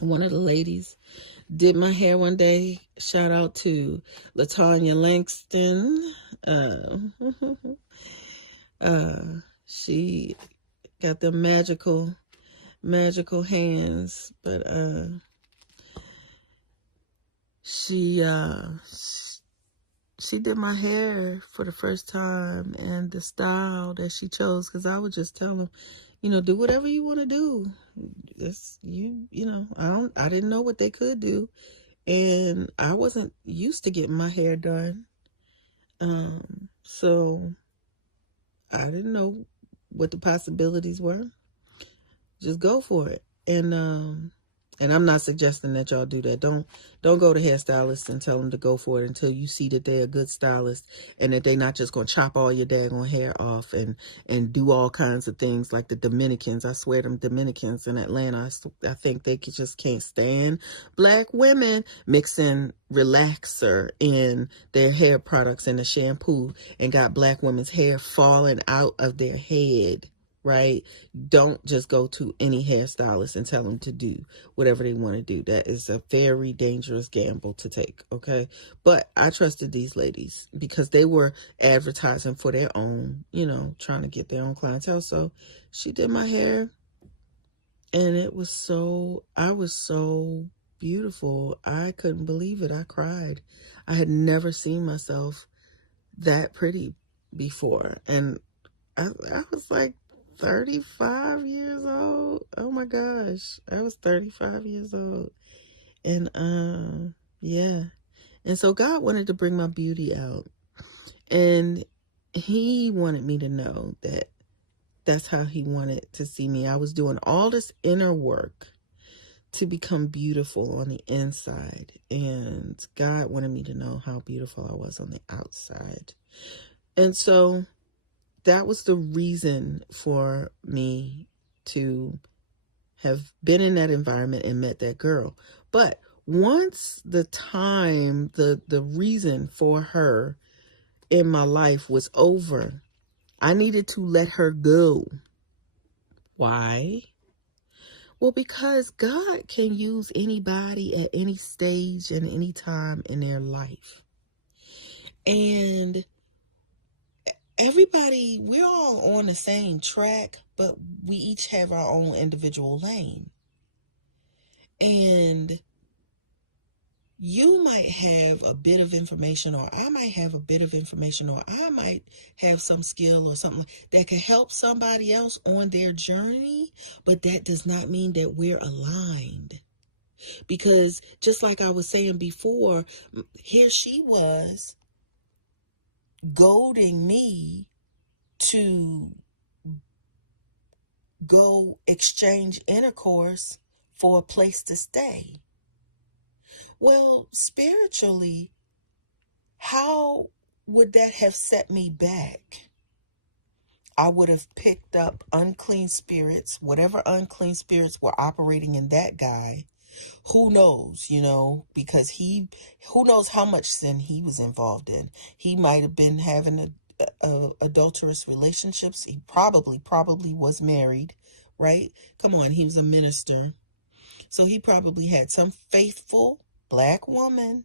One of the ladies did my hair one day. Shout out to Latanya Langston. She got the magical hands, but she did my hair for the first time, and the style that she chose, because I would just tell them, do whatever you want to do. It's I didn't know what they could do, and I wasn't used to getting my hair done. So I didn't know what the possibilities were. Just go for it. And I'm not suggesting that y'all do that. Don't go to hairstylists and tell them to go for it until you see that they're a good stylist and that they're not just going to chop all your daggone hair off and do all kinds of things like the Dominicans. I swear them Dominicans in Atlanta, I think they just can't stand black women mixing relaxer in their hair products and the shampoo and got black women's hair falling out of their head. Right? Don't just go to any hairstylist and tell them to do whatever they want to do. That is a very dangerous gamble to take, okay? But I trusted these ladies because they were advertising for their own, trying to get their own clientele. So she did my hair, and I was so beautiful. I couldn't believe it. I cried. I had never seen myself that pretty before. And I was like 35 years old. Oh my gosh. I was 35 years old. And yeah. And so God wanted to bring my beauty out. And he wanted me to know that that's how he wanted to see me. I was doing all this inner work to become beautiful on the inside. And God wanted me to know how beautiful I was on the outside. And so that was the reason for me to have been in that environment and met that girl. But once the time, the reason for her in my life was over, I needed to let her go. Why? Well, because God can use anybody at any stage and any time in their life. And everybody, we're all on the same track, but we each have our own individual lane. And you might have a bit of information, or I might have a bit of information, or I might have some skill or something that can help somebody else on their journey, but that does not mean that we're aligned. Because just like I was saying before, here she was goading me to go exchange intercourse for a place to stay. Well, spiritually, how would that have set me back? I would have picked up unclean spirits, whatever unclean spirits were operating in that guy. Who knows, because who knows how much sin he was involved in. He might have been having adulterous relationships. He probably was married, right? Come on, he was a minister. So he probably had some faithful black woman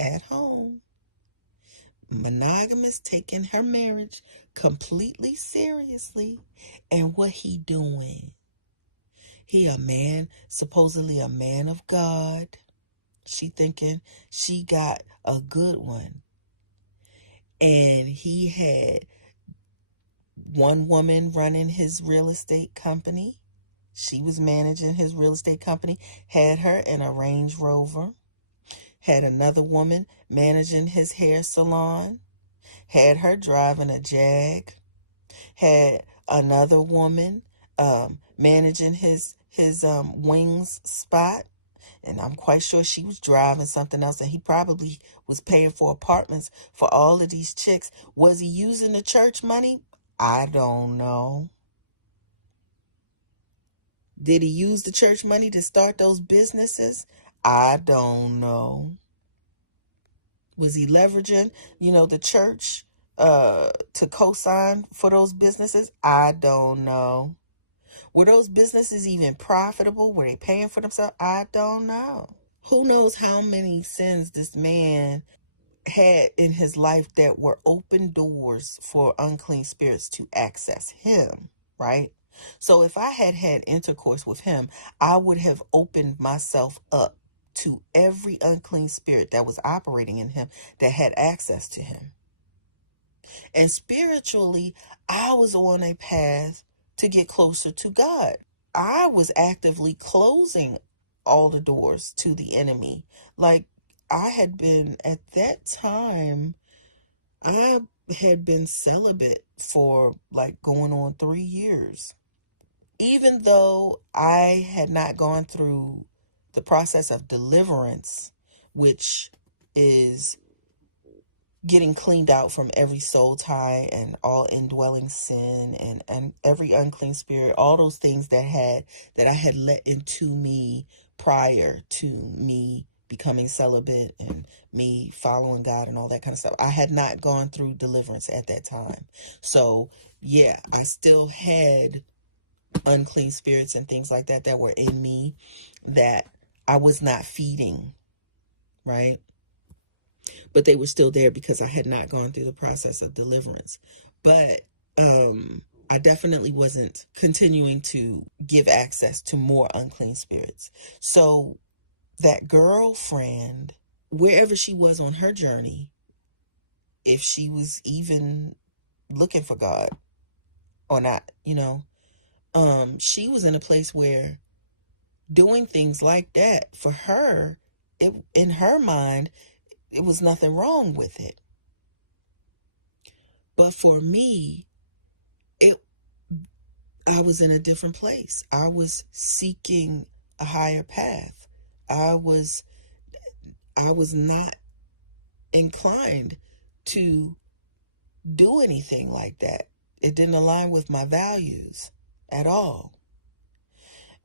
at home, monogamous, taking her marriage completely seriously. And what he doing? He a man, supposedly a man of God. She thinking she got a good one. And he had one woman running his real estate company. She was managing his real estate company, had her in a Range Rover, had another woman managing his hair salon, had her driving a Jag, had another woman managing his wings spot, and I'm quite sure she was driving something else, and he probably was paying for apartments for all of these chicks. Was he using the church money? I don't know. Did he use the church money to start those businesses? I don't know. Was he leveraging, the church to co-sign for those businesses? I don't know. Were those businesses even profitable? Were they paying for themselves? I don't know. Who knows how many sins this man had in his life that were open doors for unclean spirits to access him, right? So if I had had intercourse with him, I would have opened myself up to every unclean spirit that was operating in him that had access to him. And spiritually, I was on a path to get closer to God. I was actively closing all the doors to the enemy. Like, I had been, at that time, I had been celibate for like going on 3 years. Even though I had not gone through the process of deliverance, which is getting cleaned out from every soul tie and all indwelling sin and every unclean spirit, all those things that I had let into me prior to me becoming celibate and me following God and all that kind of stuff. I had not gone through deliverance at that time. So yeah, I still had unclean spirits and things like that were in me that I was not feeding, right? But they were still there because I had not gone through the process of deliverance. But I definitely wasn't continuing to give access to more unclean spirits. So that girlfriend, wherever she was on her journey, if she was even looking for God or not, she was in a place where doing things like that for her, in her mind, it was nothing wrong with it. But for me, I was in a different place. I was seeking a higher path. I was not inclined to do anything like that. It didn't align with my values at all.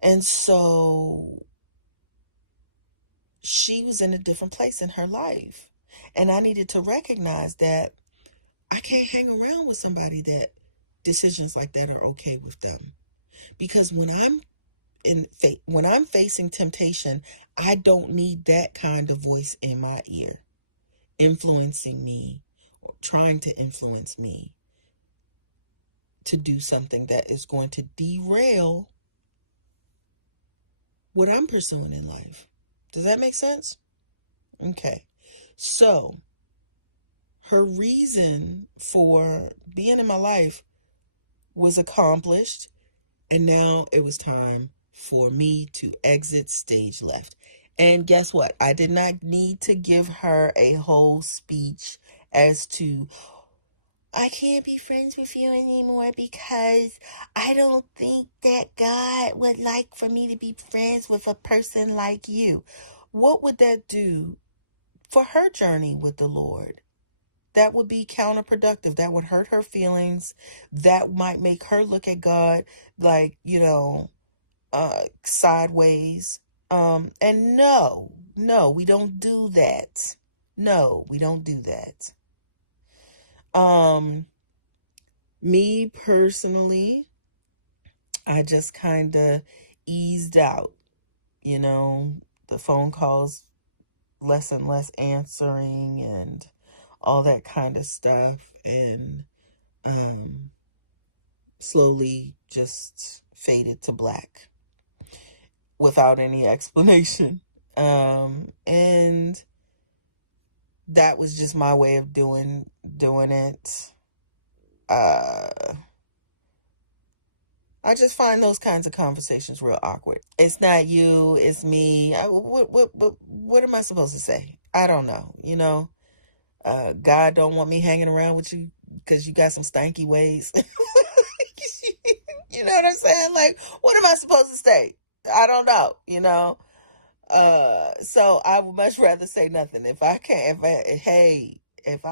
And so she was in a different place in her life. And I needed to recognize that I can't hang around with somebody that decisions like that are okay with them. Because when I'm facing temptation, I don't need that kind of voice in my ear, influencing me or trying to influence me to do something that is going to derail what I'm pursuing in life. Does that make sense? Okay. So her reason for being in my life was accomplished, and now it was time for me to exit stage left. And guess what? I did not need to give her a whole speech as to, I can't be friends with you anymore because I don't think that God would like for me to be friends with a person like you. What would that do for her journey with the Lord? That would be counterproductive. That would hurt her feelings. That might make her look at God like, sideways. And no, we don't do that. No, we don't do that. Me personally, I just kind of eased out, the phone calls, less and less answering and all that kind of stuff. And, slowly just faded to black without any explanation. And that was just my way of doing it. I just find those kinds of conversations real awkward. It's not you, it's me. What am I supposed to say? I don't know. God don't want me hanging around with you because you got some stanky ways. You know what I'm saying? Like, what am I supposed to say? I don't know. So I would much rather say nothing. If I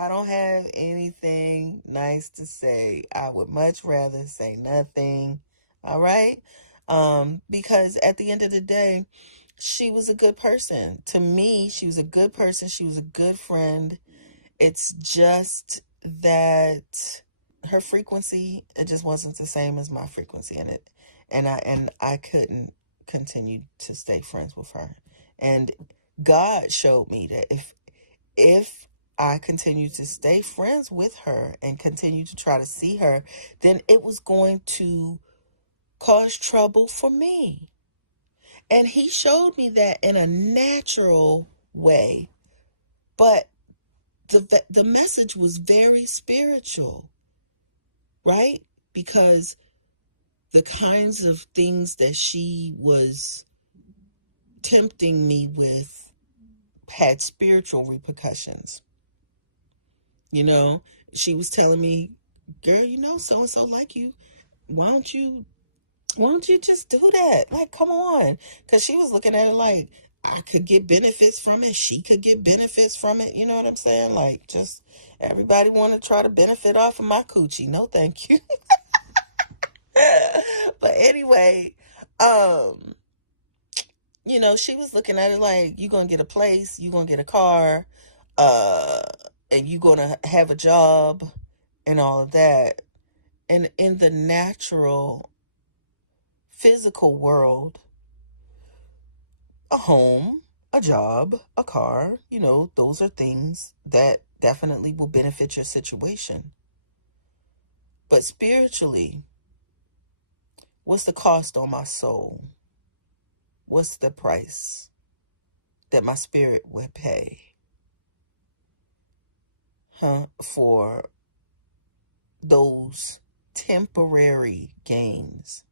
don't have anything nice to say, I would much rather say nothing. All right? Because at the end of the day, she was a good person. To me, she was a good person. She was a good friend. It's just that her frequency, it just wasn't the same as my frequency in it. And I couldn't continue to stay friends with her. And God showed me that if I continued to stay friends with her and continue to try to see her, then it was going to cause trouble for me. And he showed me that in a natural way. But the message was very spiritual, right? Because the kinds of things that she was tempting me with had spiritual repercussions. You know, she was telling me, girl, you know, so and so like you. Why don't you just do that? Like, come on. Because she was looking at it like, I could get benefits from it. She could get benefits from it. You know what I'm saying? Like, just everybody want to try to benefit off of my coochie. No, thank you. But anyway, you know, she was looking at it like, you going to get a place, you going to get a car, uh, and you going to have a job and all of that. And in the natural physical world, a home, a job, a car, you know, those are things that definitely will benefit your situation. But spiritually, what's the cost on my soul? What's the price that my spirit would pay? For those temporary gains?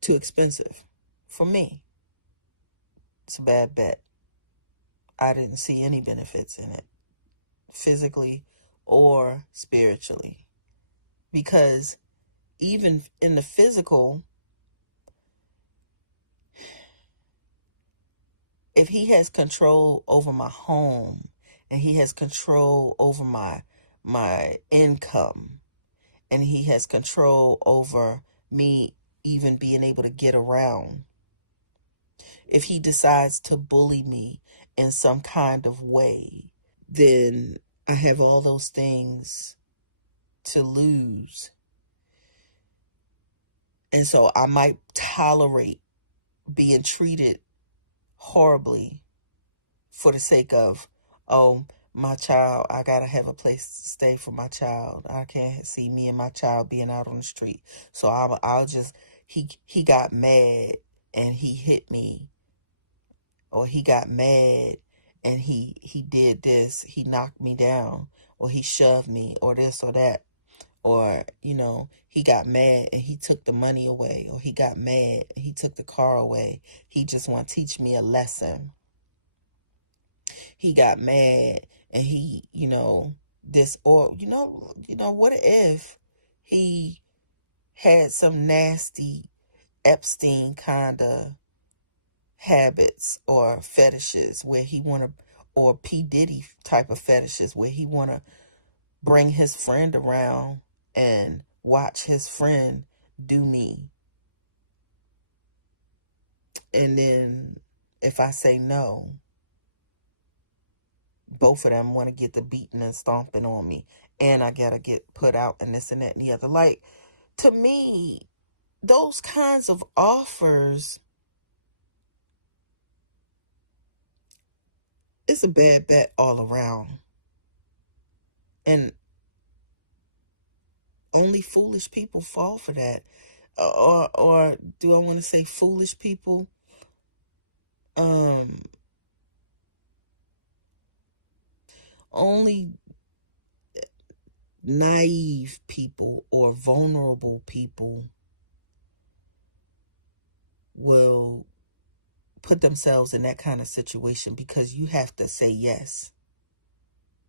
Too expensive for me. It's a bad bet. I didn't see any benefits in it, physically or spiritually. Because even in the physical, if he has control over my home and he has control over my income and he has control over me even being able to get around, if he decides to bully me in some kind of way, then I have all those things to lose. And so I might tolerate being treated horribly for the sake of, oh, my child, I gotta have a place to stay for my child. I can't see me and my child being out on the street. So I'll just, he got mad and he hit me, or he got mad and he did this, he knocked me down, or he shoved me, or this or that, or, you know, he got mad and he took the money away, or he got mad and he took the car away. He just want to teach me a lesson. He got mad and he, you know, this, or, what if he had some nasty Epstein kind of habits or fetishes where he want to, or P. Diddy type of fetishes where he want to bring his friend around and watch his friend do me. And then if I say no, both of them want to get the beating and stomping on me, and I gotta get put out and this and that and the other. Like, to me, those kinds of offers, it's a bad bet all around. And only foolish people fall for that. Or do I want to say foolish people? Only naive people or vulnerable people will put themselves in that kind of situation, because you have to say yes.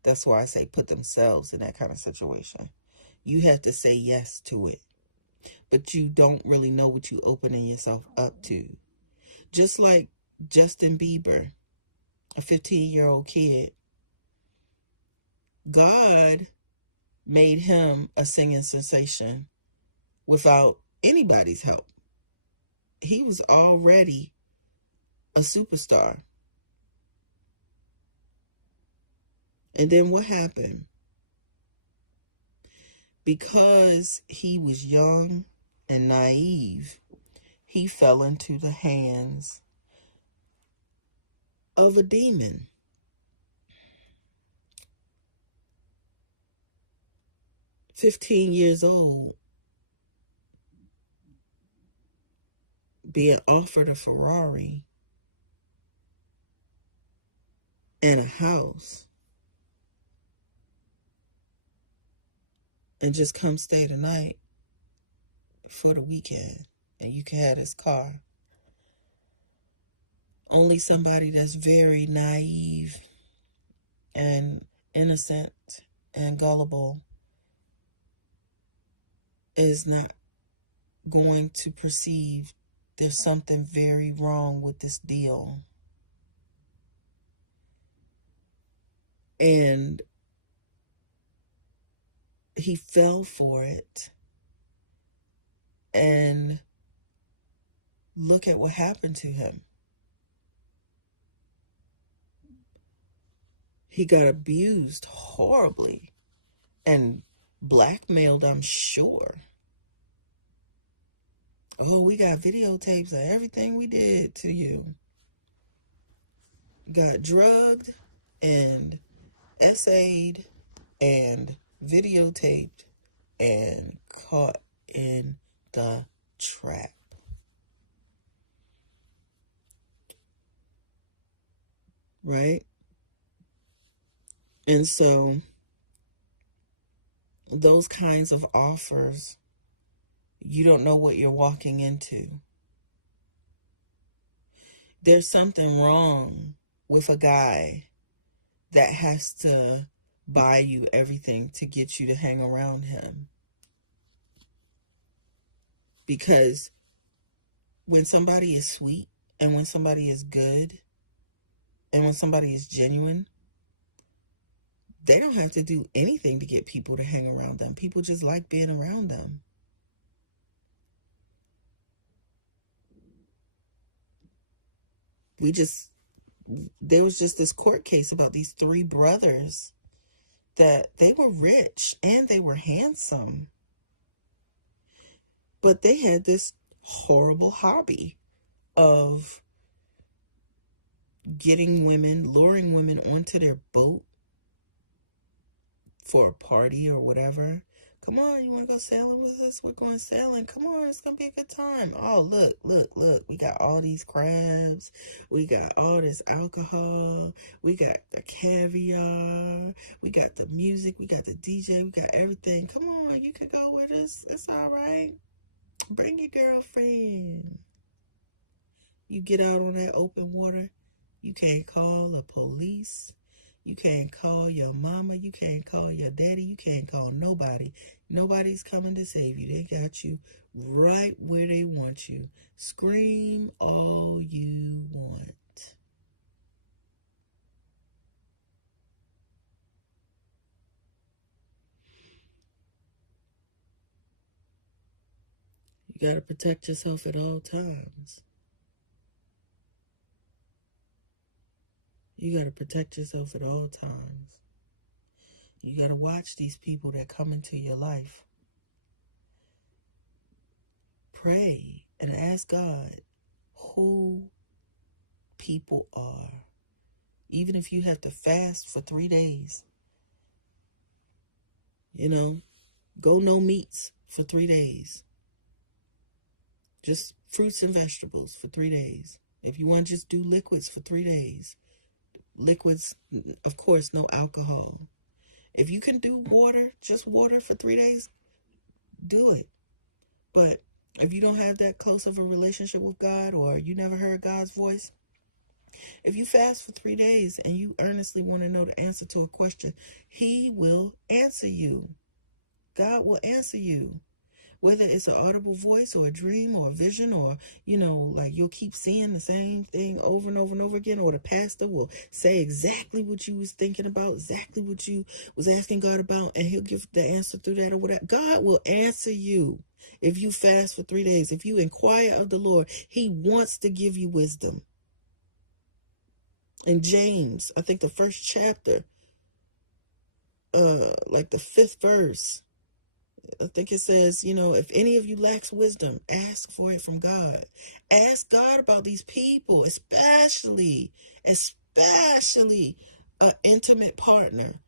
That's why I say put themselves in that kind of situation. You have to say yes to it. But you don't really know what you're opening yourself up to. Just like Justin Bieber, a 15-year-old kid. God made him a singing sensation without anybody's help. He was already a superstar. And then what happened? Because he was young and naive, he fell into the hands of a demon. "15 years old, being offered a Ferrari and a house, and just come stay the night for the weekend, and you can have this car." Only somebody that's very naive and innocent and gullible is not going to perceive there's something very wrong with this deal. And he fell for it. And look at what happened to him. He got abused horribly and blackmailed, I'm sure. "Oh, we got videotapes of everything we did to you." Got drugged and essayed and videotaped and caught in the trap. Right? And so those kinds of offers, you don't know what you're walking into. There's something wrong with a guy that has to buy you everything to get you to hang around him. Because when somebody is sweet and when somebody is good and when somebody is genuine, they don't have to do anything to get people to hang around them. People just like being around them. There was just this court case about these 3 brothers that they were rich and they were handsome, but they had this horrible hobby of getting women, luring women onto their boat for a party or whatever. "Come on, you want to go sailing with us? We're going sailing. Come on, it's going to be a good time. Oh, look. We got all these crabs. We got all this alcohol. We got the caviar. We got the music. We got the DJ. We got everything. Come on, you could go with us. It's all right. Bring your girlfriend." You get out on that open water. You can't call the police. You can't call your mama. You can't call your daddy. You can't call nobody. Nobody's coming to save you. They got you right where they want you. Scream all you want. You got to protect yourself at all times. You got to protect yourself at all times. You got to watch these people that come into your life. Pray and ask God who people are. Even if you have to fast for 3 days. Go no meats for 3 days. Just fruits and vegetables for 3 days. If you want to just do liquids for 3 days. Liquids, of course, no alcohol. If you can do water, just water for 3 days, do it. But if you don't have that close of a relationship with God, or you never heard God's voice, if you fast for 3 days and you earnestly want to know the answer to a question, He will answer you. God will answer you. Whether it's an audible voice or a dream or a vision, or, like you'll keep seeing the same thing over and over and over again, or the pastor will say exactly what you was thinking about, exactly what you was asking God about, and He'll give the answer through that or whatever. God will answer you if you fast for 3 days. If you inquire of the Lord, He wants to give you wisdom. In James, I think the first chapter, like the 5th verse. I think it says, if any of you lacks wisdom, ask for it from God. Ask God about these people, especially an intimate partner.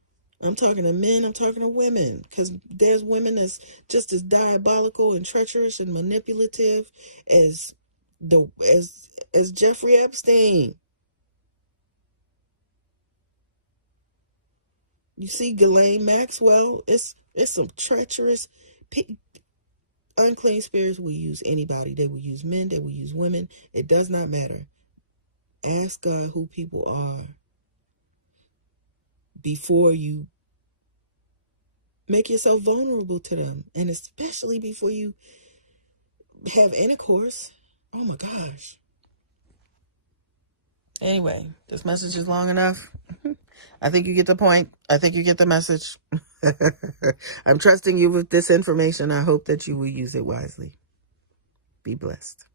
I'm talking to men, I'm talking to women, because there's women that's just as diabolical and treacherous and manipulative as Jeffrey Epstein. You see, Ghislaine Maxwell, it's some treacherous unclean spirits will use anybody. They will use men, they will use women. It does not matter. Ask God who people are before you make yourself vulnerable to them, and especially before you have intercourse. Oh my gosh. Anyway, this message is long enough. I think you get the point. I think you get the message. I'm trusting you with this information. I hope that you will use it wisely. Be blessed.